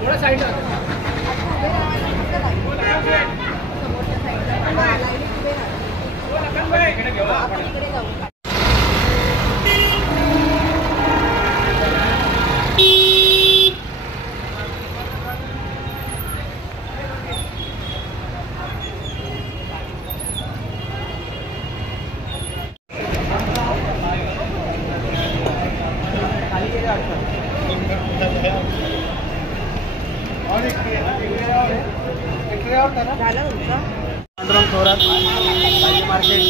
थोड़ा side Pandurang Thorat market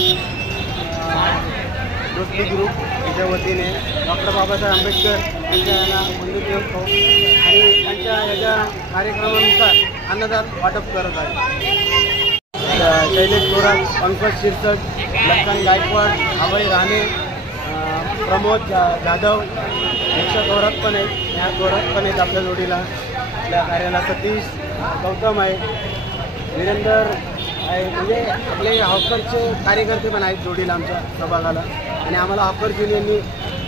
दोस्ती group याच्या वतीने डॉक्टर बाबासाहेब आंबेडकर यांच्या मंदिर होतो आणि त्यांच्या याच्या कार्यक्रमानुसार अन्नदान वाटप करत आहे। शैलेश थोरात, पंकज शिरसट, लक्ष्मण गायकवाड, अभय राणे, प्रमोद जाधव, दीक्षा थोरात पण आहेत, ह्या थोरात पण आहेत आपल्या जोडीला। आपल्या कार्याला सतीश गौतम आहे, वीरेंदर आहे, म्हणजे आपले हॉकरचे कार्यकर्ते पण आहेत जोडीला आमच्या प्रभागाला। आणि आम्हाला हॉकर युनियननी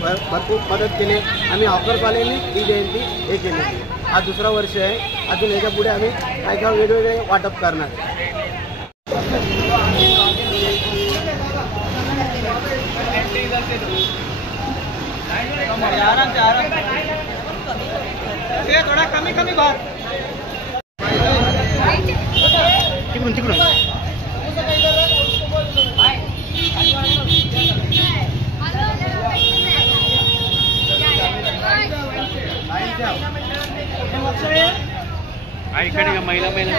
भरपूर मदत केली। आम्ही हॉकरवाल्यांनी ही जयंती हे केली। हा दुसरा वर्ष आहे, अजून याच्या पुढे आम्ही काय काय वेगवेगळे वाटप करणार। थोडा कमी कमी भार तिकडून तिकडून इकडे महिला महिला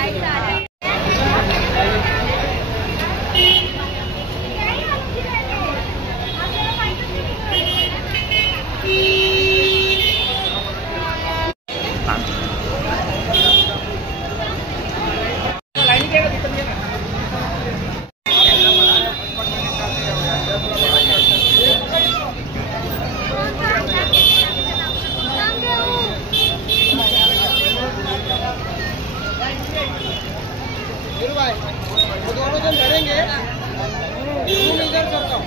दोनों जन लड़ेंगे, इधर करता हूँ।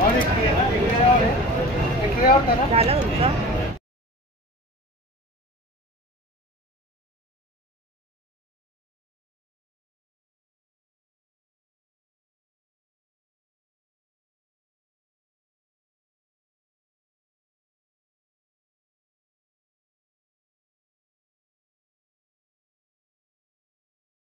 और एक